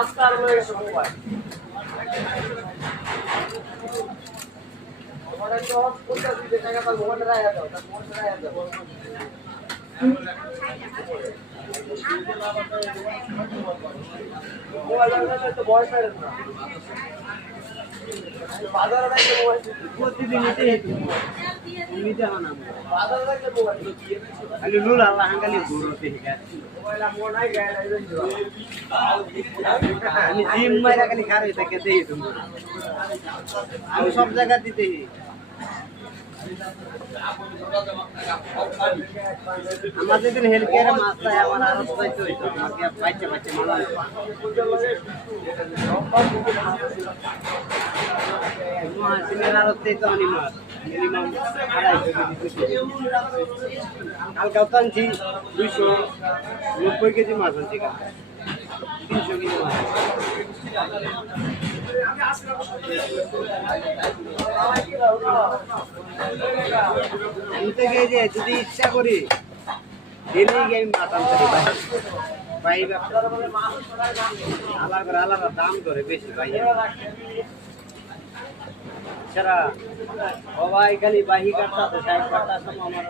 আস্তার হয়ে গেছে mobile mobile তো 50 টাকা তার মোবাইলটা রাখা দাও তার মোবাইলটা রাখা দাও মোবাইল তো বয়স হয় না বাজারে রাখলে মোবাইল প্রতিদিন নিতে হয় না বাজারে রাখলে মোবাইল খালি লুল আল্লাহ হাঙ্গালি ঘুরতে মোবাইল আমো নাই গায় আমি জিম মাইরা খালি খার হইতে কে দেই তুমি আমি সব জায়গা দিতে আমার যেদিন হেল্প কেয়ারে মাছ চাই আমার আরো চাইতে হইতো আমাকে বাচ্চা বাচ্চা মালা মহাসিনের আরো চাইতো অনেক মাছ মিনিমাম 250 কালকাও টানছি 290 কেজি মাছ আনছি কালকে 300 কেজি মাছ আমি তো গিয়ে যদি ইচ্ছা করি ডেলি গিয়ে আমি মাছ আনতে ভাই আলাদা দাম করে বেশি ভাই সারা সবাই খালি বাহি কাটতে 60 কাটতে আমার